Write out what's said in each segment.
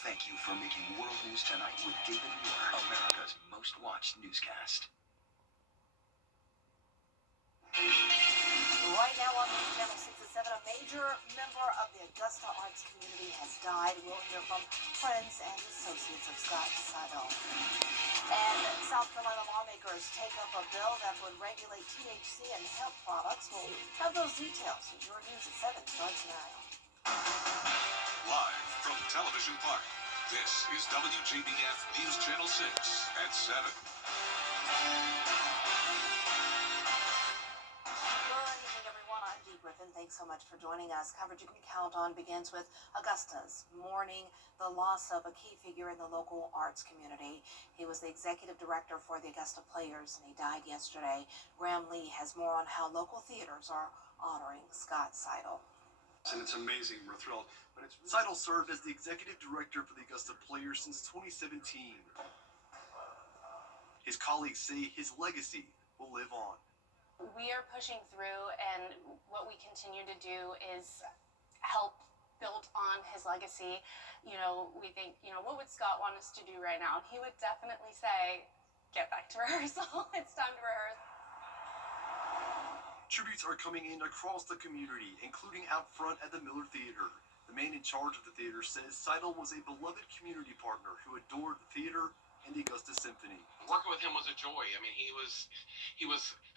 Thank you for making World News Tonight with David Moore, America's most watched newscast. Right now on News Channel 6 and 7, a major member of the Augusta arts community has died. We'll hear from friends and associates of Scott Seidel. And South Carolina lawmakers take up a bill that would regulate THC and hemp products. We'll have those details as your News at 7 starts now. Live from Television Park, this is WJBF News Channel 6 at 7. Thanks so much for joining us. Coverage you can count on begins with Augusta's mourning the loss of a key figure in the local arts community. He was the executive director for the Augusta Players, and he died yesterday. Graham Lee has more on how local theaters are honoring Scott Seidel. And it's amazing. We're thrilled. But Seidel served as the executive director for the Augusta Players since 2017. His colleagues say his legacy will live on. We are pushing through, and what we continue to do is help build on his legacy. You know, we think, what would Scott want us to do right now? He would definitely say, get back to rehearsal. It's time to rehearse. Tributes are coming in across the community, including out front at the Miller Theater. The man in charge of the theater says Seidel was a beloved community partner who adored the theater and the Augusta Symphony. Working with him was a joy. I mean, he was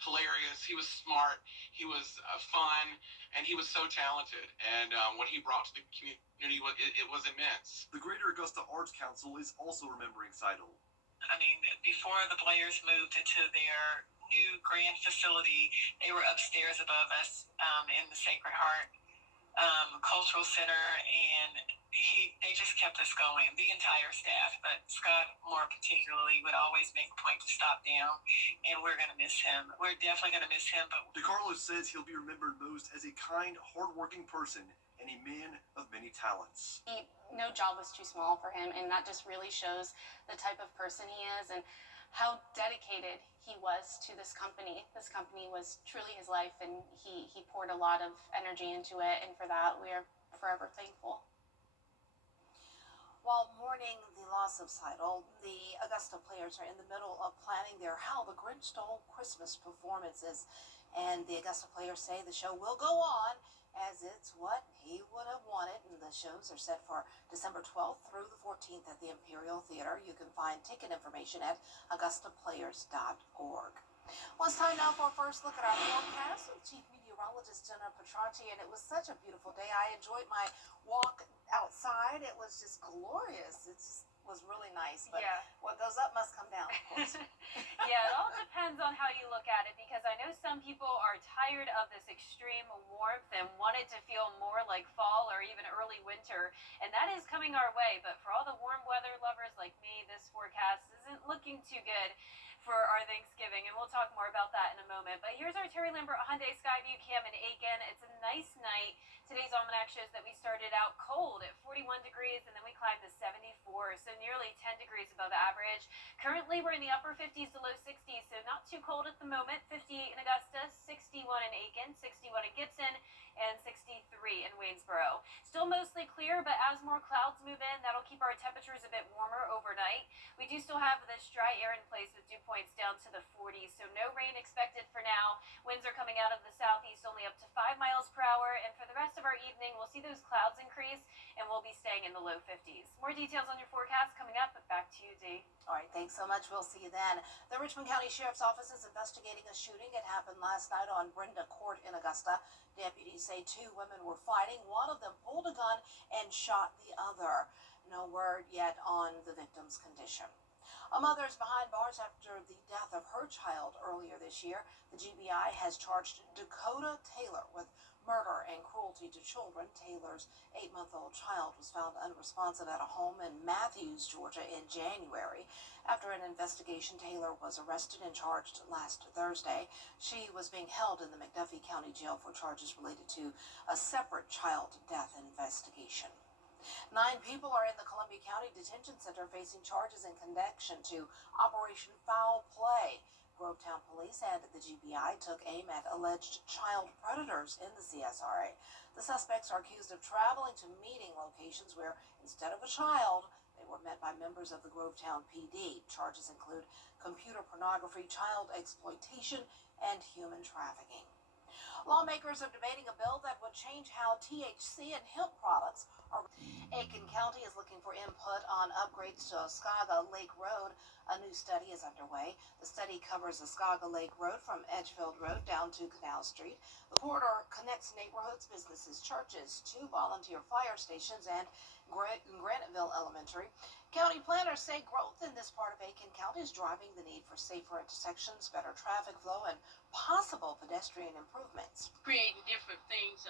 hilarious. He was smart. He was fun, and he was so talented. And what he brought to the community was immense. The Greater Augusta Arts Council is also remembering Seidel. I mean, before the Players moved into their new grand facility, they were upstairs above us in the Sacred Heart Cultural Center, and they just kept us going, the entire staff, but Scott more particularly would always make a point to stop down, and we're going to miss him. We're definitely going to miss him. But DeCarlo says he'll be remembered most as a kind, hardworking person and a man of many talents. No job was too small for him, and that just really shows the type of person he is and how dedicated he was to this company. This company was truly his life, and he poured a lot of energy into it, and for that we are forever thankful. While mourning the loss of Seidel, the Augusta Players are in the middle of planning their How the Grinch Stole Christmas performances. And the Augusta Players say the show will go on as it's what he would have wanted. And the shows are set for December 12th through the 14th at the Imperial Theater. You can find ticket information at augustaplayers.org. Well, it's time now for a first look at our forecast with Chief Meteorologist Jenna Petranti, and it was such a beautiful day. I enjoyed my walk outside. It was just glorious. It just was really nice, but yeah. What goes up must come down, of course. Yeah, it all depends on how you look at it, because I know some people are tired of this extreme warmth and wanted to feel more like fall or even early winter, and that is coming our way. But for all the warm weather lovers like me, this forecast isn't looking too good for our Thanksgiving, and we'll talk more about that in a moment. But here's our Terry Lambert Hyundai Skyview Cam in Aiken. It's a nice night. Today's almanac shows that we started out cold at 41 degrees, and then we climbed to 74, so nearly 10 degrees above average. Currently, we're in the upper 50s to low 60s, so not too cold at the moment. 58 in Augusta, 61 in Aiken, 61 in Gibson, and 63 in Waynesboro. Still mostly clear, but as more clouds move in, that'll keep our temperatures a bit warmer overnight. We do still have this dry air in place with dew points down to the 40s, so no rain expected for now. Winds are coming out of the southeast only up to 5 miles per hour, and for the rest of our evening, we'll see those clouds increase, and we'll be staying in the low 50s. More details on your forecast coming up, but back to you, Dee. All right, thanks so much. We'll see you then. The Richmond County Sheriff's Office is investigating a shooting. It happened last night on Brenda Court in Augusta. Deputies say 2 women were fighting. One of them pulled a gun and shot the other. No word yet on the victim's condition. A mother is behind bars after the death of her child earlier this year. The GBI has charged Dakota Taylor with murder and cruelty to children. Taylor's 8-month-old child was found unresponsive at a home in Matthews, Georgia in January. After an investigation, Taylor was arrested and charged last Thursday. She was being held in the McDuffie County Jail for charges related to a separate child death investigation. 9 people are in the Columbia County Detention Center facing charges in connection to Operation Foul Play. Grovetown Police and the GBI took aim at alleged child predators in the CSRA. The suspects are accused of traveling to meeting locations where, instead of a child, they were met by members of the Grovetown PD. Charges include computer pornography, child exploitation, and human trafficking. Lawmakers are debating a bill that would change how THC and hemp products are. Aiken County is looking for input on upgrades to Oscaga Lake Road. A new study is underway. The study covers Oscaga Lake Road from Edgefield Road down to Canal Street. The corridor connects neighborhoods, businesses, churches, two volunteer fire stations, and Graniteville Elementary. County planners say growth in this part of Aiken County is driving the need for safer intersections, better traffic flow, and possible pedestrian improvements. Creating different things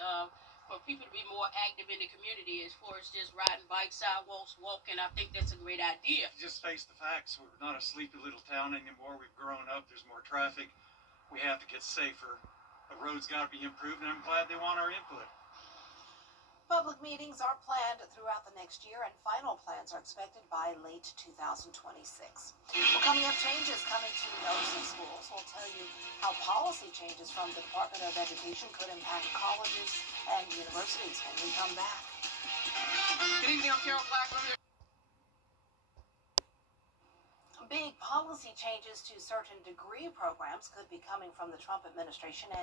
for people to be more active in the community as far as just riding bikes, sidewalks, walking. I think that's a great idea. Just face the facts. We're not a sleepy little town anymore. We've grown up. There's more traffic. We have to get safer. The road's got to be improved, and I'm glad they want our input. Public meetings are planned throughout the next year, and final plans are expected by late 2026. Well, coming up, changes coming to nursing schools. We'll tell you how policy changes from the Department of Education could impact colleges and universities when we come back. Good evening, I'm Carol Black. Big policy changes to certain degree programs could be coming from the Trump administration, and